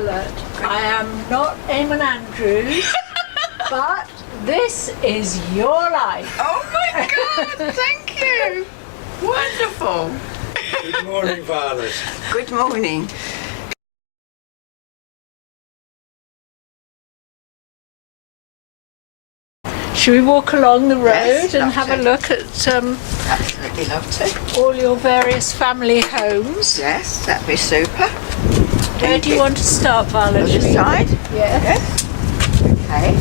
Violet, I am not Eamon Andrews, but this is your life. Oh my God, thank you. Wonderful. Good morning, Violet. Good morning. Should we walk along the road Yes, and love have to. a look at Absolutely love to. all your various family homes? Yes, that'd be super. Where do you want to start, Violet? Other Should we- side? Yes. Okay.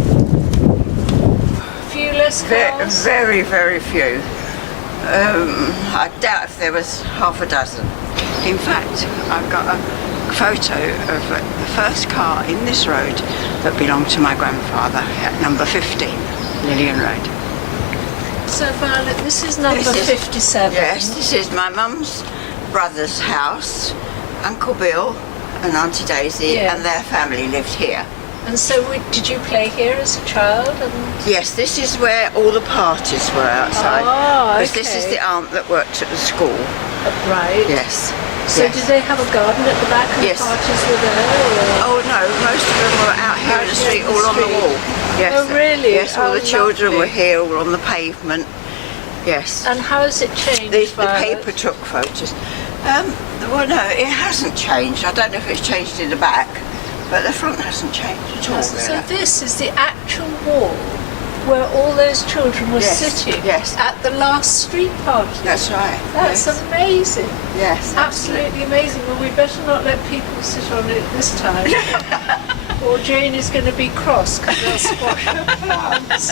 Few less cars. Very, very few. I doubt if there was half a dozen. In fact, I've got a photo of the first car in this road that belonged to my grandfather at number 15, Lillian Road. So Violet, this is number This is- 57. Yes, this is my mum's brother's house. Uncle Bill and Auntie Daisy Yeah. and their family lived here. And so did you play here as a child? And Yes, this is where all the parties were outside. Oh, Because this is okay. the aunt that worked at the school. right. Yes. So yes. did they have a garden at the back and Yes. the parties were there? Or? Oh no, most of them were out here Out in the here street, in the all on the street. wall. Yes. Oh, really? Yes, all Oh, the children were lovely. here, all on the pavement. Yes. And how has it changed, The Violet? paper took photos. Well, no, it hasn't changed. I don't know if it's changed in the back, but the front hasn't changed at all. So Really. this is the actual wall where all those children were Yes, sitting yes. at the last street party. That's right. That's yes. amazing. Yes, Absolutely amazing. Well, we better not let people sit on it this time. Or Jane is going to be cross because they'll squash her plants.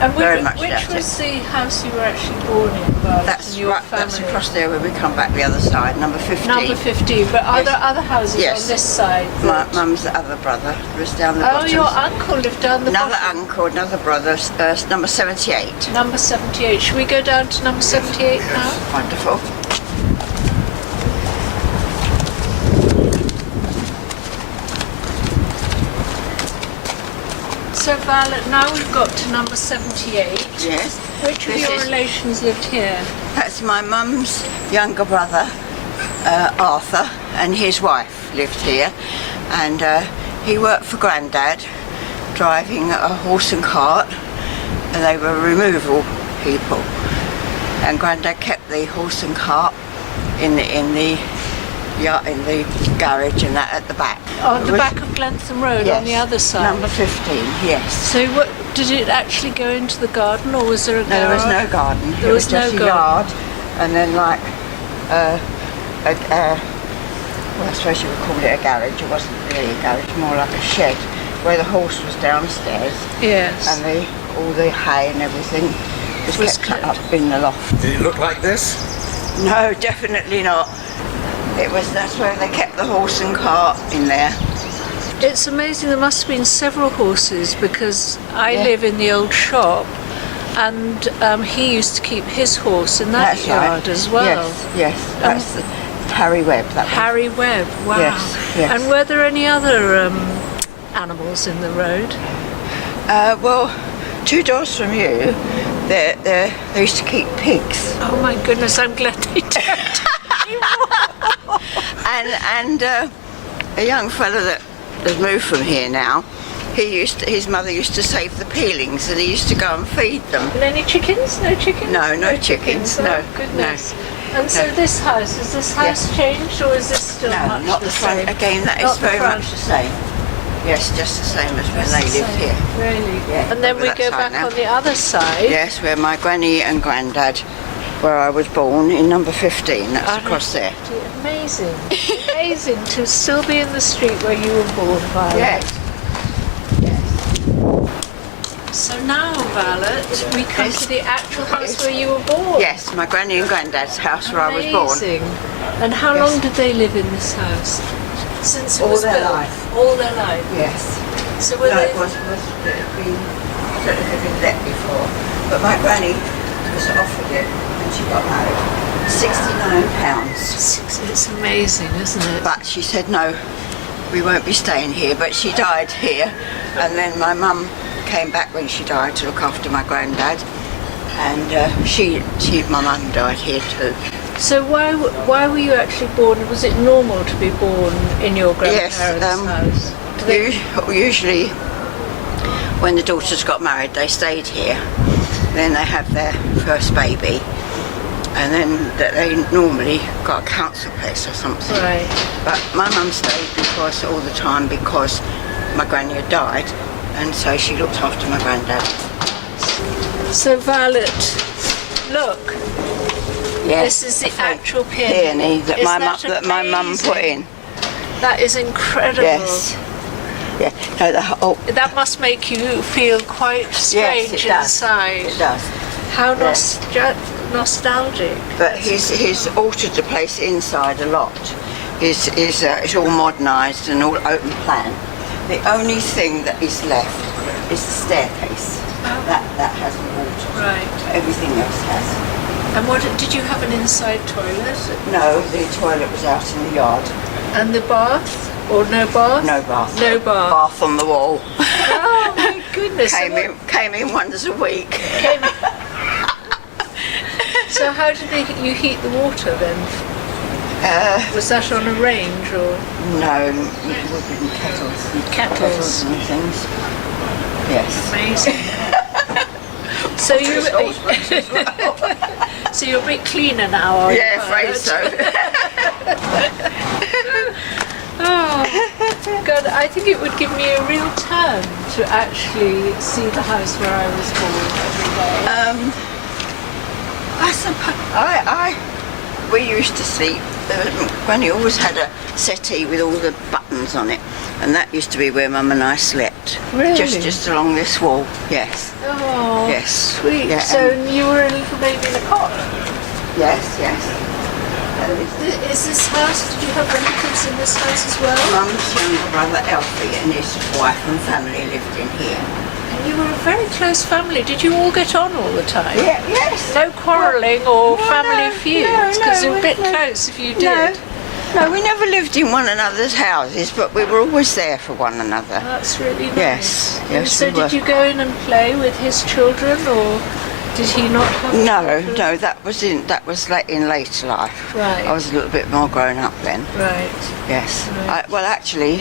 And Very much which doubt was the house you were actually born in, Violet? That's in your right. family? That's across there when we come back the other side, number 15. Number 15. But are Yes. there other houses Yes. on this side? My that- mum's other brother was down the Oh, bottom. your uncle lived down the Another bottom. uncle, another brother, number 78. Number 78. Should we go down to number 78 now? Wonderful. So Violet, now we've got to number 78. Yes. Which of This your is- relations lived here? That's my mum's younger brother, Arthur, and his wife lived here. And he worked for Grandad, driving a horse and cart, and they were removal people. And Grandad kept the horse and cart in the garage and that at the back. On It the was- back of Glentham Road, yes, on the other side. Number 15, yes. So what, did it actually go into the garden, or was there a No, there was garage? no garden. There it was no just a garden. yard, and then like well, I suppose you would call it a garage. It wasn't really a garage, more like a shed, where the horse was downstairs, Yes. and all the hay and everything was kept up in the loft. Did it look like this? No, definitely not. That's where they kept the horse and cart in there. It's amazing, there must have been several horses because I Yeah. live in the old shop and he used to keep his horse in that That's yard right. as well. Yes, that's Harry Webb. That was. Harry Webb, wow. Yes, yes. And were there any other animals in the road? Well, 2 doors from you, they used to keep pigs. Oh my goodness, I'm glad they don't. And a young fellow that has moved from here now, his mother used to save the peelings and he used to go and feed them. And any chickens? No chickens? No, no chickens, Oh, no, goodness. no. And so No. this house, has this house changed or is this still No, much not the the front. same? Again, that Not is the very front. much the same. Yes, just the same as when It's they the lived same, here. Really? Yeah, And then over we that go side back now. on the other side. Yes, where my granny and granddad, where I was born in number 15. That's Oh, across there. Amazing. Amazing to still be in the street where you were born, Violet. Yes. So now, Violet, we come to the actual house where you were born. Yes, my granny and granddad's house where I was born. Amazing. And how Yes. long did they live in this house? Since it All was their built? life. All their life. Yes. So were No, they? it was been, I don't know if it had been let before, but my granny was offered it when she got married. £69. It's amazing, isn't it? But she said, no, we won't be staying here. But she died here. And then my mum came back when she died to look after my granddad. And my mum died here too. So why were you actually born? Was it normal to be born in your grandparents' house? Usually when the daughters got married, they stayed here. Then they had their first baby, and then they normally got a council place or something. Right. But my mum stayed all the time because my granny had died, and so she looked after my granddad. So Violet, look. Yes, This is the actual peony that my mum put in. That is incredible. Yes. Yeah. No, That must make you feel quite strange yes, it does. inside. It does. How nostalgic. But he's altered the place inside a lot. It's all modernised and all open plan. The only thing that is left is the staircase. Oh. That hasn't altered. Right. Everything else has. And what did you have an inside toilet? No, the toilet was out in the yard. And the bath? Or no bath? No bath. No bath. Bath on the wall. Oh my goodness. Came in once a week. So how did you heat the water then? Was that on a range or? No, it would be kettles. Kettles and things. Yes. Amazing. So so you're a bit cleaner now, are you? Yeah, afraid so. Oh, God, I think it would give me a real turn to actually see the house where I was born every day. I suppose we used to sleep. Granny always had a settee with all the buttons on it, and that used to be where Mum and I slept. Really? Just along this wall. Yes. Oh, Yes. sweet. Yeah, So you were a little baby in a cot. Yes. Is this house? Did you have relatives in this house as well? Mum's younger brother Alfie and his wife and family lived in here. And you were a very close family. Did you all get on all the time? Yeah, yes. No quarrelling or No, family no, feuds? Because no, you're a bit no. close if you did. No, we never lived in one another's houses, but we were always there for one another. That's really nice. Yes, And yes, so we were. did you go in and play with his children, or did he not have children? No, that was in later life. Right. I was a little bit more grown up then. Right. Yes. Right. Well, actually,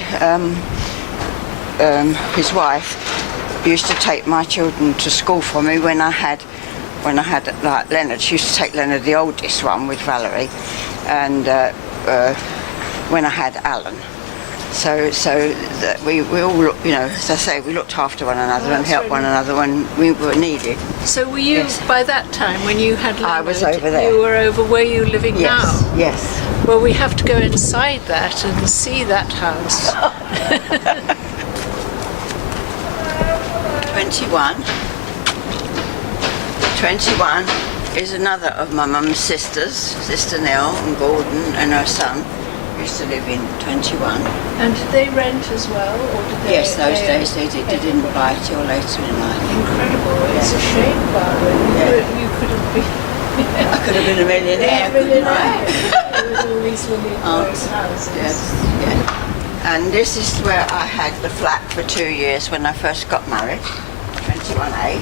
his wife used to take my children to school for me when I had like Leonard. She used to take Leonard, the oldest one, with Valerie, and when I had Alan. So that we all, as I say, we looked after one another and helped one another when we were needed. So were you, by that time, when you had Leonard, I was over there. you were over where you're living now? Yes. Well, we have to go inside that and see that house. 21 is another of my mum's sisters, Sister Nell and Gordon and her son used to live in 21. And did they rent as well, or did they? Yes, those days they did. They didn't buy till later in life. Incredible. It's a shame, Barbara. You could have been. I could have been a millionaire. With all these really nice houses. Yes, yeah. And this is where I had the flat for 2 years when I first got married, 21A.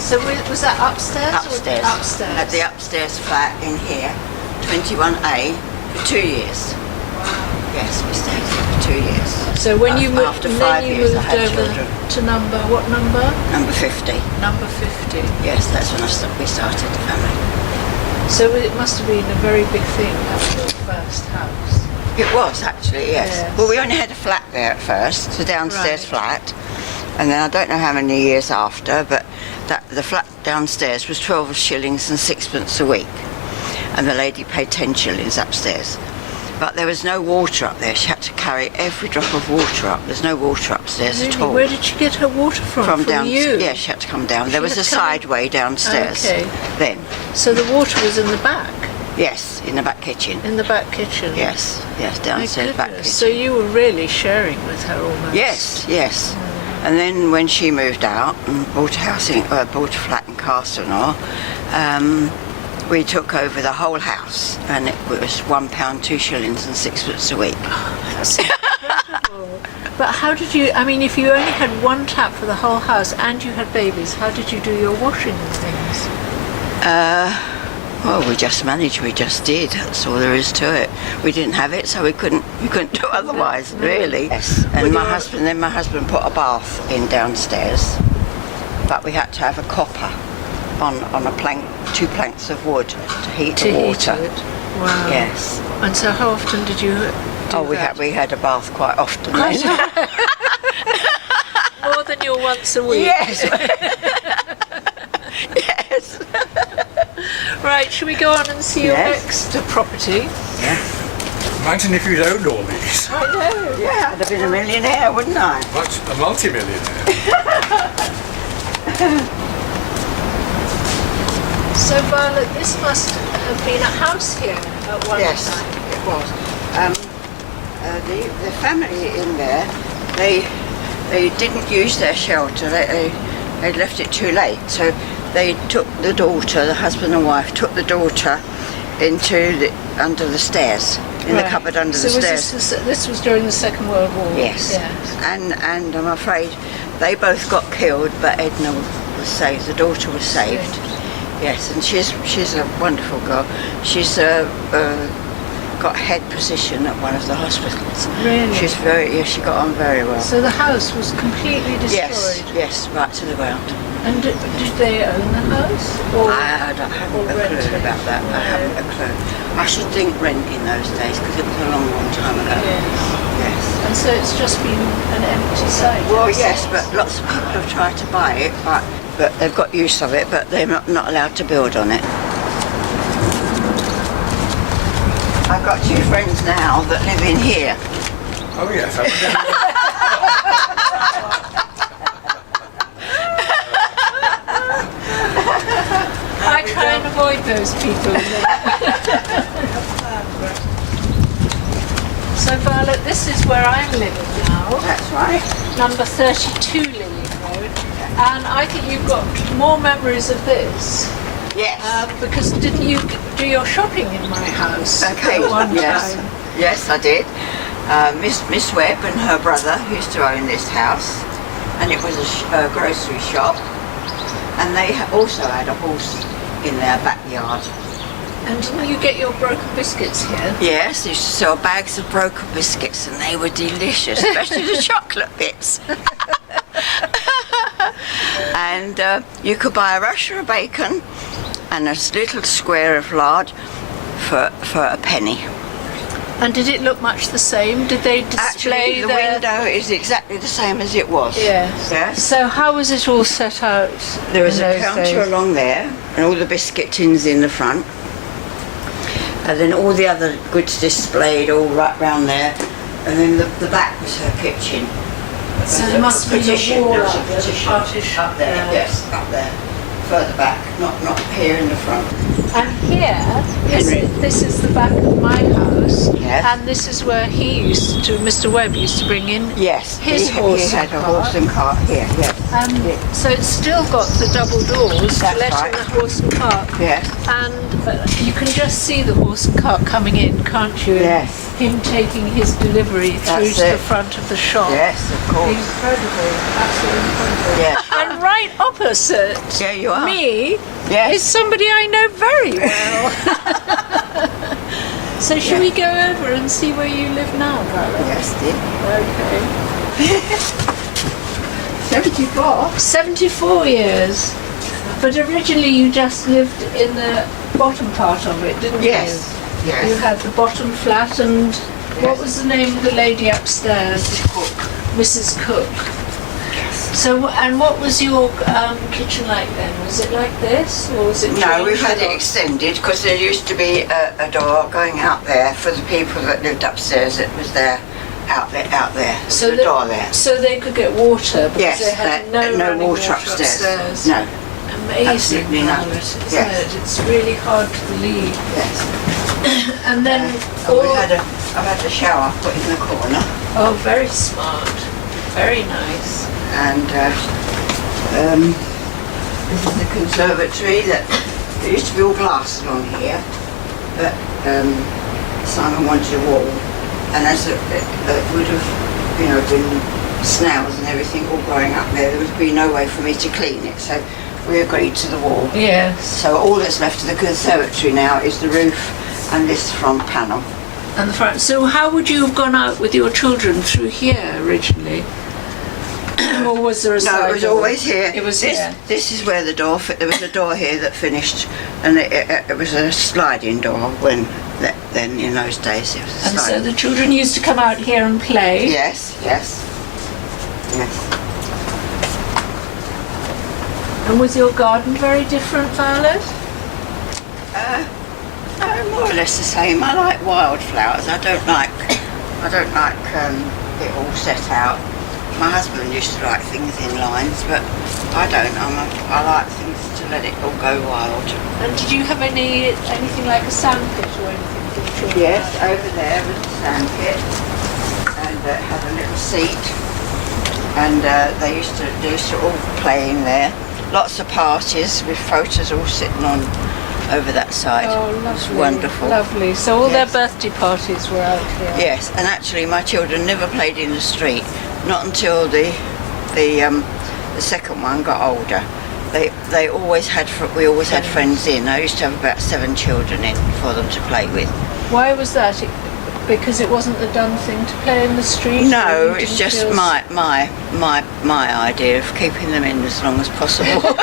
So was that upstairs? Upstairs. Or upstairs. Had the upstairs flat in here, 21A, for 2 years. Yes, we stayed here for 2 years. So when you moved, after and 5 then you years, I moved had over children. to what number? Number 50. Number 50. Yes, that's when we started the family. So it must have been a very big thing, having your first house. It was actually, yes. Yes. Well, we only had a flat there at first, the downstairs flat, and then I don't know how many years after, but the flat downstairs was 12 shillings and sixpence a week, and the lady paid 10 shillings upstairs. But there was no water up there. She had to carry every drop of water up. There's no water upstairs at all. Where did she get her water from? From downstairs. you? Yeah, she had to come down. There She was had a to come in- sideway downstairs. Okay. Then. So the water was in the back? Yes, in the back kitchen. In the back kitchen? Yes, My downstairs back goodness. kitchen. So you were really sharing with her almost? Yes. And then when she moved out and bought a flat in Castleknock, we took over the whole house, and it was £1, 2 shillings and sixpence a week. That's incredible. But how did you, if you only had one tap for the whole house and you had babies, how did you do your washing and things? Well, we just managed. We just did. That's all there is to it. We didn't have it, so we couldn't do otherwise, really. Yes. And my husband put a bath in downstairs, but we had to have a copper on a plank, 2 planks of wood to heat the water. Heat it. Wow. Yes. And so, how often did you do that? We had a bath quite often then. More than your once a week. Yes. Yes. Right, shall we go on and see your Yes. next property? Yeah. Imagine if you'd owned all these. I know. Yeah, I'd have been a millionaire, wouldn't I? A multi-millionaire. So, Violet, this must have been a house here at one Yes, time. it was. The family in there, they didn't use their shelter. They left it too late, so they took the daughter, the husband and wife, took the daughter under the stairs, in the cupboard under the stairs. This was during the Second World War? Yes. And I'm afraid they both got killed, but Edna was saved. The daughter was saved. Yes, and she's a wonderful girl. She's got head position at one of the hospitals. Really? She got on very well. So the house was completely destroyed? Yes, right to the ground. And did they own the house? Or I haven't a rent clue it? about that. I haven't a clue. I should think rent in those days because it was a long, long time ago. Yes. And so it's just been an empty site? Well, yes, but lots of people have tried to buy it, but they've got use of it, but they're not allowed to build on it. I've got 2 friends now that live in here. Oh yes, I try and avoid those people. So, Violet, this is where I'm living now. That's right. Number 32 Lillian Road. And I think you've got more memories of this. Yes. Because didn't you do your shopping in my house Okay. at one Yes. time? Yes, I did. Miss Webb and her brother used to own this house, and it was a grocery shop, and they also had a horse in their backyard. And didn't you get your broken biscuits here? Yes, they used to sell bags of broken biscuits, and they were delicious, especially the chocolate bits. And you could buy a rasher of bacon and a little square of lard for a penny. And did it look much the same? Did they display Actually, the window is exactly the same as it was. Yes. Yes. So how was it all set out? There was in a those counter days? along there, and all the biscuit tins in the front, and then all the other goods displayed all right round there, and then the back was her kitchen. So there must be a wall There was a up there, the partition partition. up there. Yes, up there, further back, not here in the front. And here, this is the back of my house, Yes. and this is where Mr. Webb used to bring in Yes, his he horse had and a horse cart. and cart here. Yes. So it's still got the double doors That's to let right. in the horse and cart. Yes. And you can just see the horse and cart coming in, can't you? Yes. Him taking his delivery through That's to the it. front of the shop. Yes, of course. Incredible, absolutely incredible. Yeah. And right opposite Yeah, you are. me Yes. is somebody I know very well. So shall we go over and see where you live now, Violet? Yes, dear. Okay. 74. 74 years. But originally you just lived in the bottom part of it, didn't Yes. you? Yes. You had the bottom flat and what was the name of the lady upstairs? Cook. Mrs. Cook. So, and what was your kitchen like then? Was it like this, or was it? No, we've changed had a it lot? extended because there used to be a door going out there for the people that lived upstairs. It was there, out there. So the door there. So they could get water because Yes, they had no no running water upstairs. No. Amazing, Absolutely none. Violet, isn't Yes. it? It's really hard to believe. Yes. And then, I've had a shower put in the corner, oh, very smart, very nice. and this is the conservatory. That there used to be all glass along here, but Simon wanted a wall, and as it would have, been snails and everything all growing up there would be no way for me to clean it. So we agreed to the wall. Yes. So all that's left of the conservatory now is the roof and this front panel. And the front. So how would you have gone out with your children, through here originally? Or was there a side No, it was door? always here. It was this, here. This is where the door there was a door here that finished, and it was a sliding door then in those days it was a And so sliding. the children used to come out here and play. Yes, yes, yes. And was your garden very different, Violet? No, more or less the same. I like wildflowers. I don't like it all set out. My husband used to like things in lines, but I don't. I like things to let it all go wild. And did you have anything like a sandpit or anything for the children? Yes, over there was a sandpit, and it had a little seat, and they used to all play in there. Lots of parties with photos all sitting on over that side. Oh, It was lovely. wonderful. Lovely. So all Yes. their birthday parties were out here. Yes, and actually my children never played in the street, not until the second one got older. We always had friends in. I used to have about 7 children in for them to play with. Why was that? Because it wasn't the done thing to play in the street? or No, you it's didn't just feel- my idea of keeping them in as long as possible.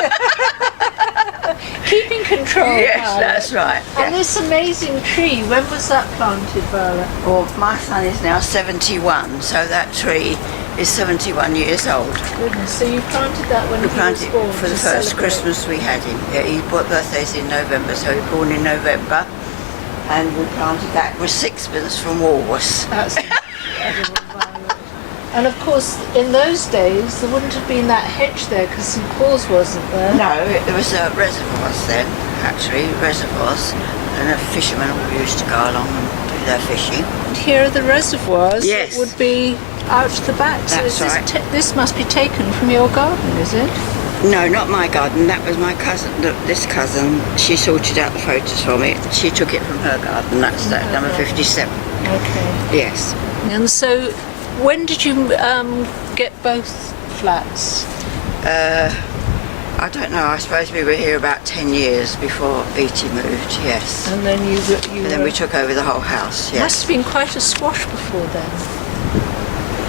Keeping control. Yes, Violet. that's right. And Yes. this amazing tree, when was that planted, Violet? Well, my son is now 71, so that tree is 71 years old. Goodness, so you planted that when We he planted was born it for the to first celebrate. Christmas we had him. Yeah, his birthday's in November, so he was born in November. And we planted that with sixpence from Woolworths. That's incredible, Violet. And of course, in those days, there wouldn't have been that hedge there because St Paul's wasn't there. No, there was reservoirs then, actually, reservoirs. And the fishermen all used to go along and do their fishing. And here are the reservoirs. Yes. That would be out the back. So That's is right. This must be taken from your garden, is it? No, not my garden. That was my cousin. This cousin, she sorted out the photos for me. She took it from her garden. That's that, number 57. Okay. Yes. And so, when did you get both flats? I don't know. I suppose we were here about 10 years before Beatty moved. Yes. And then you And then we took over the whole house. Must Yes. have been quite a squash before then.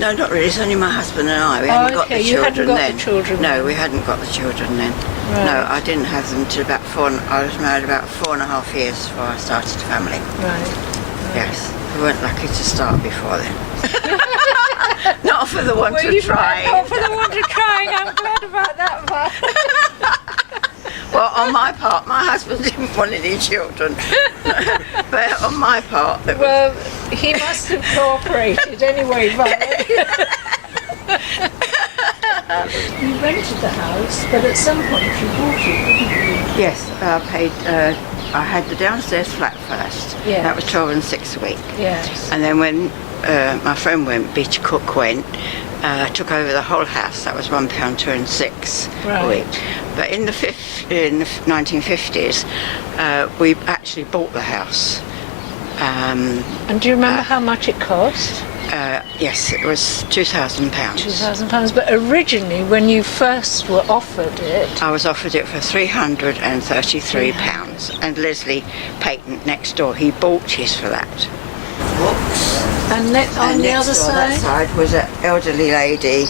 No, not really. It's only my husband and I. We hadn't got okay, the you children hadn't got the then. children No, then. we hadn't got the children then. Right. No, I didn't have them till about I was married about 4.5 years before I started a family. Right. Yes. We weren't lucky to start before then. Not for the want of trying. Not for the want of trying. I'm glad about that, Violet. Well, on my part, my husband didn't want any children. But on my part, it was, Well, he must have cooperated anyway, Violet. You rented the house, but at some point you bought it, didn't you? yes, I had the downstairs flat first. Yeah. That was 12 and 6 a week. Yes. And then when my friend went, Beach Cook went, took over the whole house. That was £1.2 and 6 a Right. week. But in the 1950s, we actually bought the house. And do you remember how much it cost? Yes, it was £2,000. £2,000. But originally, when you first were offered it, I was offered it for £333, and Leslie Payton next door, he bought his for that. Books. and on the next other door, that side, side was an elderly lady.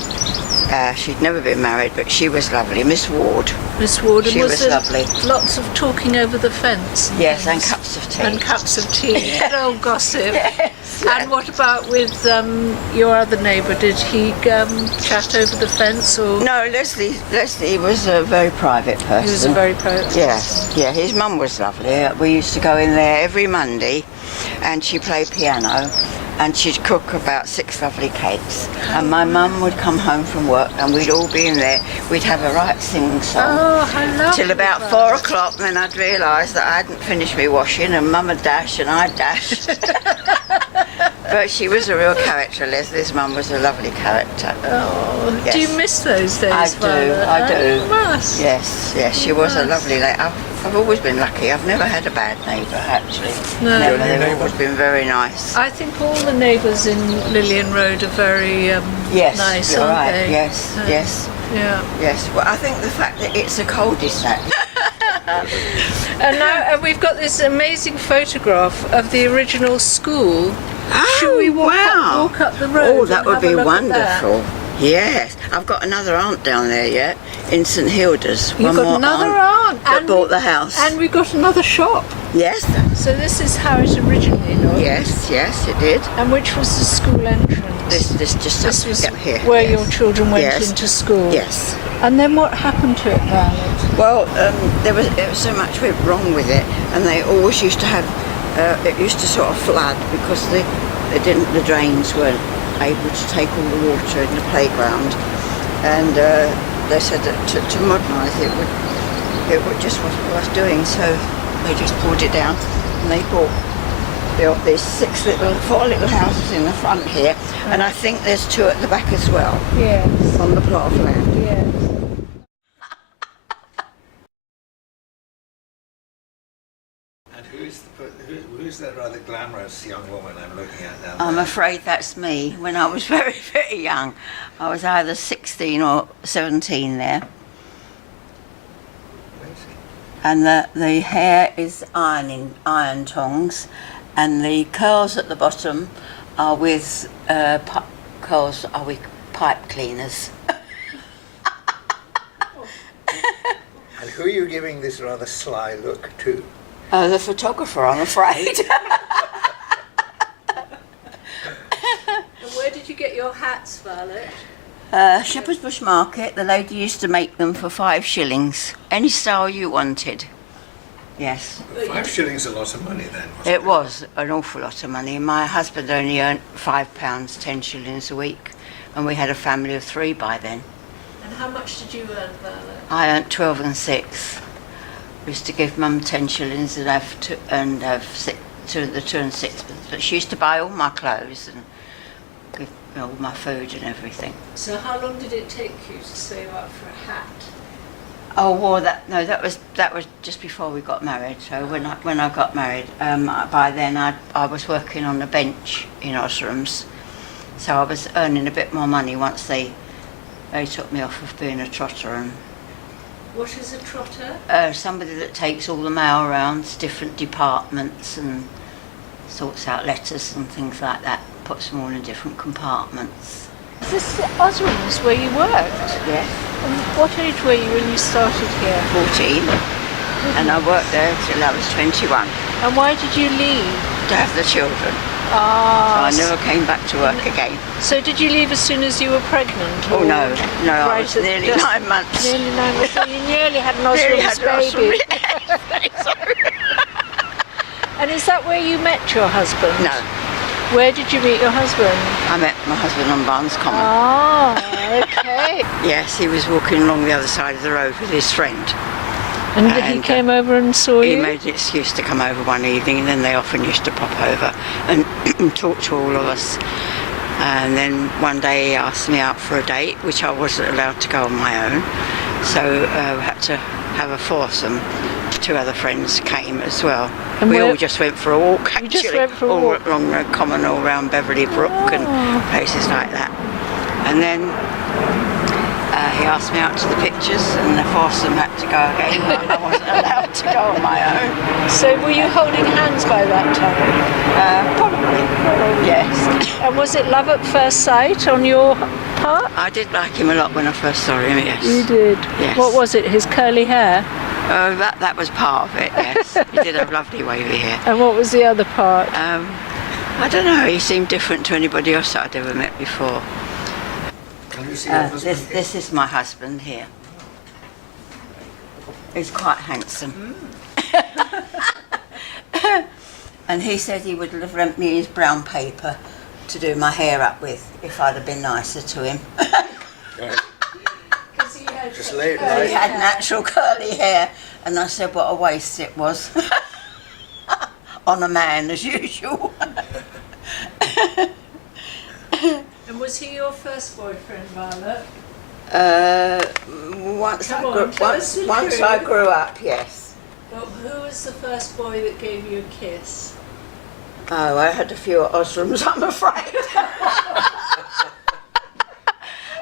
She'd never been married, but she was lovely, Miss Ward. Miss Warden, She was there lovely. lots of talking over the fence. Yes, and things? cups of tea. And cups of tea. Good old gossip. Yes, And what about with your other neighbour? Did he chat over the fence, or No, Leslie was a very private person. he was a very private? Yes, yeah, his mum was lovely. We used to go in there every Monday, and she played piano, and she'd cook about 6 lovely cakes. And my mum would come home from work, and we'd all be in there. We'd have a right singing song. Oh, how lovely! Till about 4 o'clock, then I'd realise that I hadn't finished me washing, and Mum would dash and I'd dash. But she was a real character. Leslie's mum was a lovely character. Oh, Yes. do you miss those days? I do, Violet? I do. You must. Yes, she You was a must. lovely lady. I've always been lucky. I've never had a bad neighbour, actually. No. Never. Your They've neighbour? always been very nice. I think all the neighbours in Lillian Road are very Yes, nice, you're aren't right. they? Yes, yes. Yeah. Yes, well, I think the fact that it's a cul-de-sac. And now we've got this amazing photograph of the original school. Should we walk up the road? Oh, that and would have a be look at that? wonderful. Yes, I've got another aunt down there yet, in St Hilda's. You've got another aunt. that bought the house. And we got another shop. Yes. So this is how it originally looked. Yes, it did. And which was the school entrance? This was up here. where yes. your children went Yes. into school. Yes. And then what happened to it, Violet? Well, there was so much went wrong with it, and they always used to have. It used to sort of flood because the drains weren't able to take all the water in the playground, and they said that to modernise it would just wasn't worth doing, so they just pulled it down, and they built these four little houses in the front here, and I think there's two at the back as well. Yes. On the plot of land. Yes. And who's that rather glamorous young woman I'm looking at now? I'm afraid that's me. When I was very, very young, I was either 16 or 17 there. And the hair is iron tongs, and the curls at the bottom are with pipe cleaners. And who are you giving this rather sly look to? The photographer, I'm afraid. And where did you get your hats, Violet? Shepherd's Bush Market. The lady used to make them for 5 shillings. Any style you wanted. Yes. 5 shillings a lot of money then, wasn't it? It was an awful lot of money. My husband only earned £5, 10 shillings a week, and we had a family of 3 by then. And how much did you earn, Violet? I earned 12 and 6. We used to give Mum 10 shillings and have 2 and 6, but she used to buy all my clothes and give me all my food and everything. So how long did it take you to save up for a hat? Oh, well, that was just before we got married. So when I got married, by then I was working on the bench in Osram's, so I was earning a bit more money once they took me off of being a trotter. And What is a trotter? somebody that takes all the mail around different departments and sorts out letters and things like that, puts them all in different compartments. Is this Osram's where you worked? Yes. And what age were you when you started here? 14, and I worked there till I was 21 And why did you leave? to have the children. So Ah, I never came back to work again. So did you leave as soon as you were pregnant? Oh or no, I right was at nearly just 9 months. Nearly 9 months. So you nearly had an Nearly Osram's had baby. Osram. And is that where you met your husband? No, Where did you meet your husband? I met my husband on Barnes Common. Ah, okay. Yes, he was walking along the other side of the road with his friend. And he And, came over and saw He you? made an excuse to come over one evening, and then they often used to pop over and talk to all of us. And then one day he asked me out for a date, which I wasn't allowed to go on my own. So we had to have a foursome. 2 other friends came as well. And we where- all just went for a walk, You actually. just went for a all walk? along the common, all around Beverley Brook and places like that. And then he asked me out to the pictures, and the foursome had to go again, and I wasn't allowed to go on my own. So were you holding hands by that time? Probably, yes. And was it love at first sight on your part? I did like him a lot when I first saw him, yes. You did? Yes. What was it, his curly hair? That was part of it, yes. He did have lovely wavy hair. And what was the other part? I don't know, he seemed different to anybody else that I'd ever met before. Can you see your husband? This is my husband here. He's quite handsome. And he said he would have lent me his brown paper to do my hair up with if I'd have been nicer to him. Right. Just lay it He right. had natural curly hair, and I said what a waste it was on a man as usual. And was he your first boyfriend, Violet? Once Come on, tell us the once truth. I grew up, yes. Well, who was the first boy that gave you a kiss? Oh, I had a few at Osram's, I'm afraid.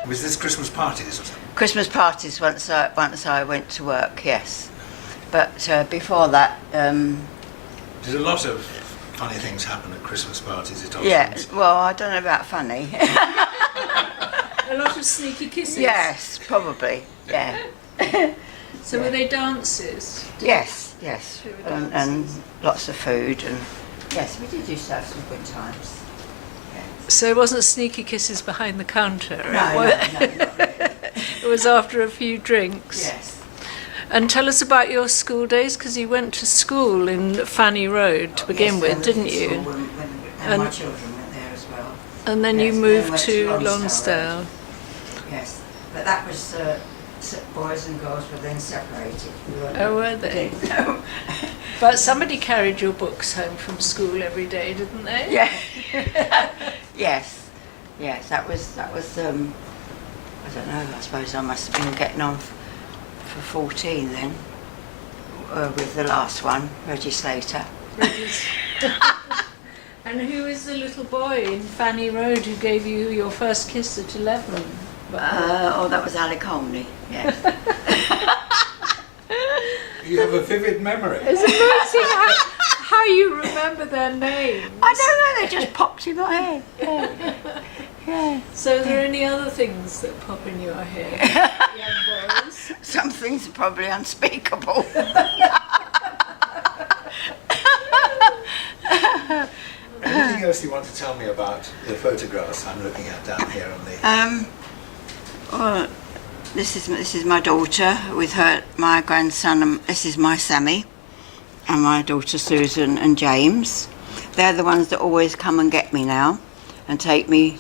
Was this Christmas parties or something? Christmas parties once I went to work, yes. But before that, Did a lot of funny things happen at Christmas parties at Oxford? yeah, well, I don't know about funny. A lot of sneaky kisses. Yes, probably, yeah. So were they dances? Yes, yes. There were And dances. lots of food, and yes, we did used to have some good times. So it wasn't sneaky kisses behind the counter? No, not really. It was after a few drinks? Yes. And tell us about your school days, because you went to school in Fanny Road to begin with, didn't you? And my children went there as well. And then you Yes, moved went to Lonsdale Lonsdale. Road. Yes, but that was boys and girls were then separated. Oh, were they? No. But somebody carried your books home from school every day, didn't they? Yeah. Yes. Yes. That was. I don't know. I suppose I must have been getting on for 14 then, with the last one, Legislator. And who is the little boy in Fanny Road who gave you your first kiss at 11? Oh, that was Alec Holney. Yes. You have a vivid memory. It's amazing how you remember their names. I don't know. They just popped in my head. Yeah. Yeah. So are there any other things that pop in your head, young boys? Some things are probably unspeakable. Anything else you want to tell me about the photographs I'm looking at down here on the... Well, this is my daughter with my grandson, and this is my Sammy, and my daughter Susan and James. They're the ones that always come and get me now, and take me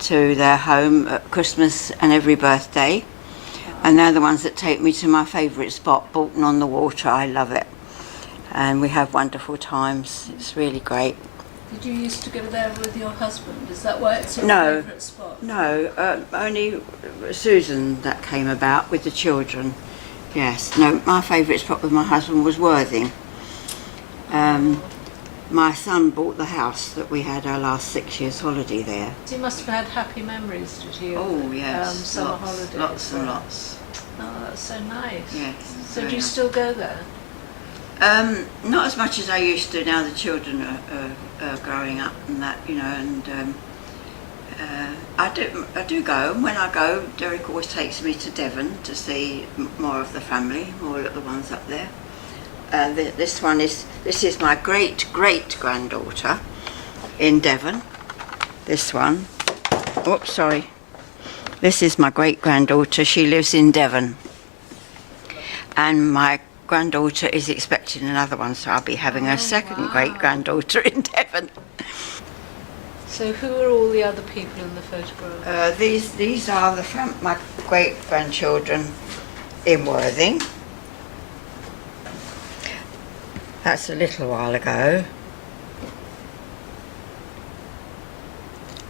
to their home at Christmas and every birthday. And they're the ones that take me to my favourite spot, Bolton on the Water. I love it, and we have wonderful times. It's really great. Did you used to go there with your husband? Is that why it's your No. favourite spot? No, only Susan that came about with the children. Yes, no, my favourite spot with my husband was Worthing. My son bought the house that we had our last 6 years holiday there. So you must have had happy memories, did you? Oh yes, Summer holidays. lots and lots. Oh, that's so nice. Yes. So very do you nice. still go there? Not as much as I used to now the children are growing up and that, you know, and I do go, and when I go, Derek always takes me to Devon to see more of the family, more little ones up there. This is my great granddaughter in Devon. This one. Oops, sorry. This is my great granddaughter. She lives in Devon, and my granddaughter is expecting another one, so I'll be having a second great granddaughter in Devon. So who are all the other people in the photograph? These are my great grandchildren in Worthing. That's a little while ago.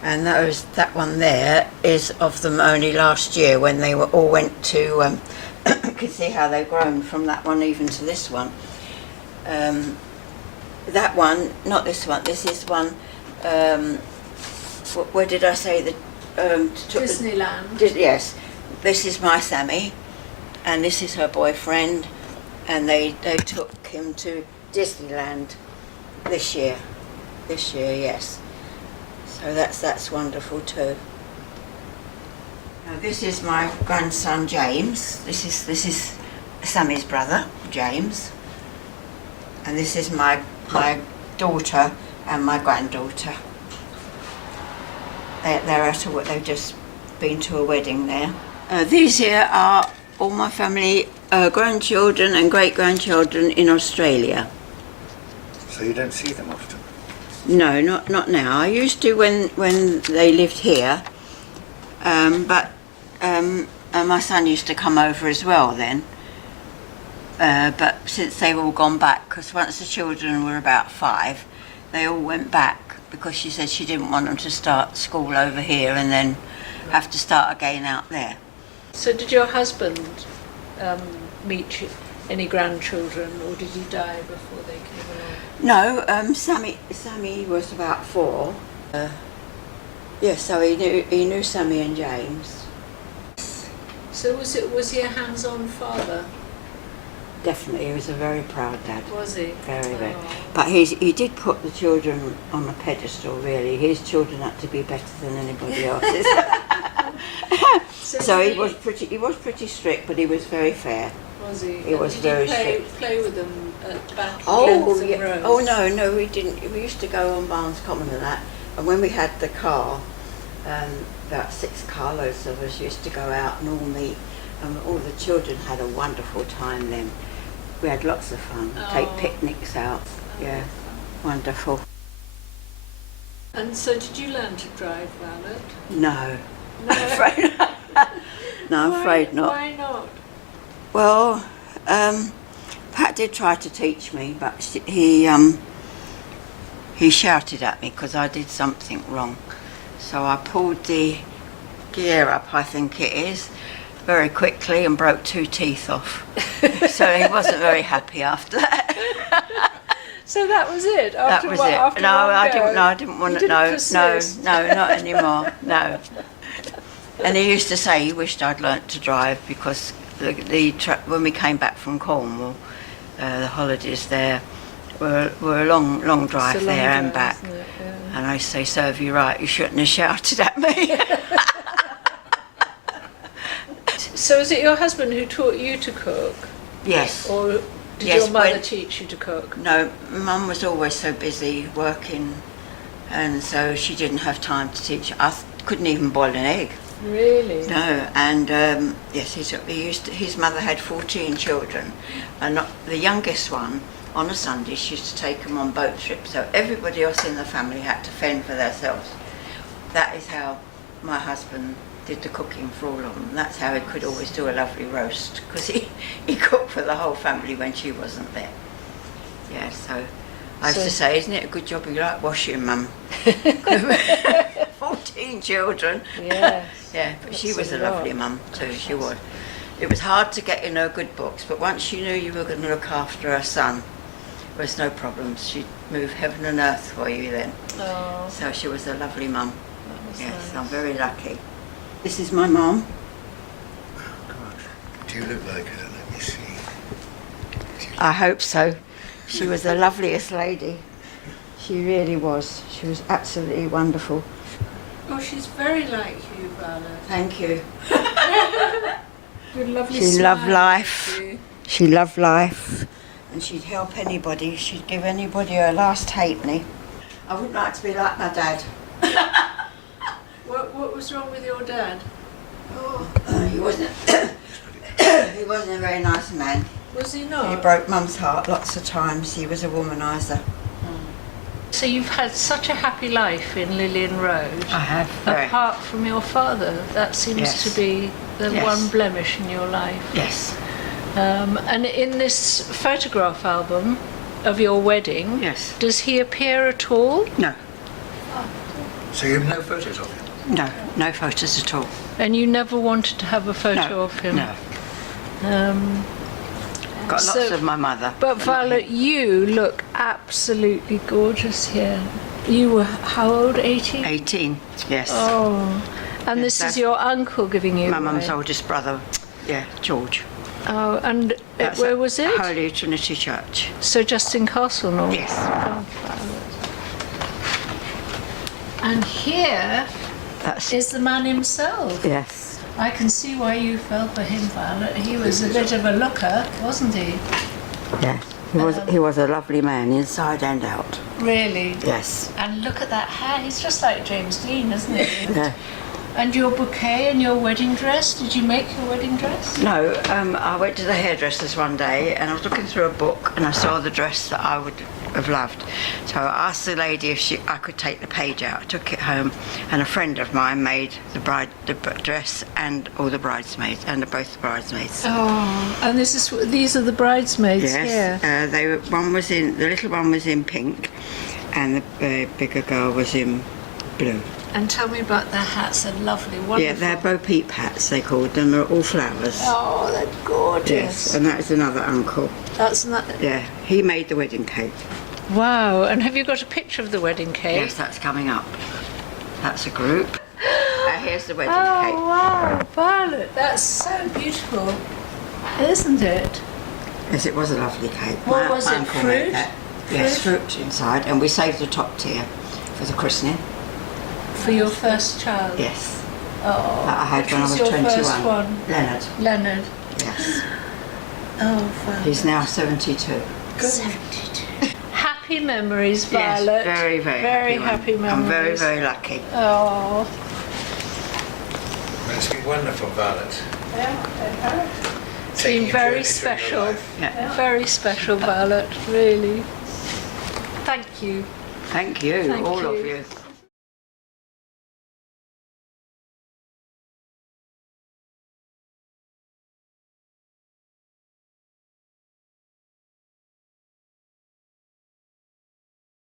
And that one there is of them only last year when they all went to, you can see how they've grown from that one even to this one. That one, not this one, this is one, where did I say the... Disneyland. Yes, this is my Sammy, and this is her boyfriend, and they took him to Disneyland this year, yes. So that's wonderful too. Now this is my grandson James. This is Sammy's brother James, and this is my daughter and my granddaughter. They've just been to a wedding there. These here are all my family, grandchildren and great-grandchildren in Australia. So you don't see them often? No, not now. I used to when they lived here, but my son used to come over as well then. But since they've all gone back, because once the children were about 5, they all went back because she said she didn't want them to start school over here and then have to start again out there. So did your husband meet any grandchildren, or did he die before they came along? No, Sammy was about 4. Yeah, so he knew Sammy and James. So was he a hands-on father? Definitely, he was a very proud dad. Was he? Very, very. Oh. But he did put the children on a pedestal, really. His children had to be better than anybody else's. So he was pretty strict, but he was very fair. Was he? He was very strict. Play with them back in Oh, yeah. Road? Oh no, we didn't. We used to go on Barnes Common and that. And when we had the car, about 6 carloads of us used to go out and all meet, and all the children had a wonderful time then. We had lots of fun. Take picnics out. Yeah, wonderful. And so, did you learn to drive, Violet? No, I'm afraid not. No, I'm afraid not. Why not? Well, Pat did try to teach me, but he shouted at me because I did something wrong. So I pulled the gear up, I think it is, very quickly and broke 2 teeth off. So he wasn't very happy after that. So that was it? That was it. After No, one I go? didn't. No, I didn't want You to. No, persist? no, not anymore. No. And he used to say he wished I'd learnt to drive because when we came back from Cornwall, the holidays there were a long drive It's a long there and drive, back. isn't it? Yeah. And I say, serve you right, you shouldn't have shouted at me. So is it your husband who taught you to cook? Yes. Or did Yes, your mother when- teach you to cook? No, Mum was always so busy working, and so she didn't have time to teach. I couldn't even boil an egg. Really? No, and yes, his mother had 14 children, and the youngest one, on a Sunday, she used to take them on boat trips, so everybody else in the family had to fend for themselves. That is how my husband did the cooking for all of them. That's how he could always do a lovely roast, because he cooked for the whole family when she wasn't there. Yeah, so I used to say, isn't it a good job you like washing, Mum? 14 children. Yes. Yeah, but she That's was a a lot. lovely mum too, she was. It was hard to get in her good books, but once she knew you were going to look after her son, there was no problems. She'd move heaven and earth for you then. Oh, So she was a lovely mum. that was Yes, nice. I'm very lucky. This is my mum. Do you look like her? Let me see. I hope so. She was the loveliest lady. She really was. She was absolutely wonderful. Oh, she's very like you, Violet. Thank you. Good, lovely She smile, loved life. thank you. She loved life, and she'd help anybody. She'd give anybody her last halfpenny. I wouldn't like to be like my dad. What was wrong with your dad? He wasn't. He wasn't a very nice man. Was he He not? broke Mum's heart lots of times. He was a womaniser. So you've had such a happy life in Lillian Road. I have. Apart from your father, that seems Yes. to be the Yes. one blemish in your life. Yes. And in this photograph album of your wedding, Yes. does he appear at all? No. So you have no photos of him? No. No photos at all. And you never wanted to have a photo No. of him? No. Got So- lots of my mother. But Violet, you look absolutely gorgeous here. You were how old? 18? 18. Yes. Oh, and Yes, this is that's- your uncle giving you My away. mum's oldest brother. Yeah, George. Oh, and That's where at was it? Holy Trinity Church. So just in Castle North? Yes. Oh, Violet. And here That's is the man himself. yes. I can see why you fell for him, Violet. He was a bit of a looker, wasn't he? Yeah. He was a lovely man, inside and out. Really? Yes. And look at that hair. He's just like James Dean, isn't he? Yeah. And your bouquet and your wedding dress. Did you make your wedding dress? No, I went to the hairdresser's one day and I was looking through a book and I saw the dress that I would have loved. So I asked the lady if I could take the page out. I took it home and a friend of mine made the dress and all the bridesmaids, and both the bridesmaids. Oh, and these are the bridesmaids here. Yes, the little one was in pink and the bigger girl was in blue. And tell me about their hats. They're lovely, wonderful. Yeah, they're Bo Peep hats, they called them. They're all flowers. Oh, they're gorgeous. Yes, and that is another uncle. That's not. Yeah, he made the wedding cake. Wow. And have you got a picture of the wedding cake? Yes, that's coming up. That's a group. here's the wedding Oh, cake. wow, Violet, that's so beautiful, isn't it? Yes, it was a lovely cake. What My was it, uncle made fruit? that. Yes, fruit inside, and we saved the top tier for the christening. For your first child? Yes, Oh, that I had which when I was your 21. first one? Leonard, Leonard. yes. Oh, Violet. He's now 72. 72. Happy memories, Violet. Yes, very, very, very one. happy memories. I'm very, very lucky. Oh. Well, it's been wonderful, Violet. Yeah, it's Taking been a very journey through your special. life. Yeah. Very special, Violet, really. Thank you. Thank you, Thank all you. of you.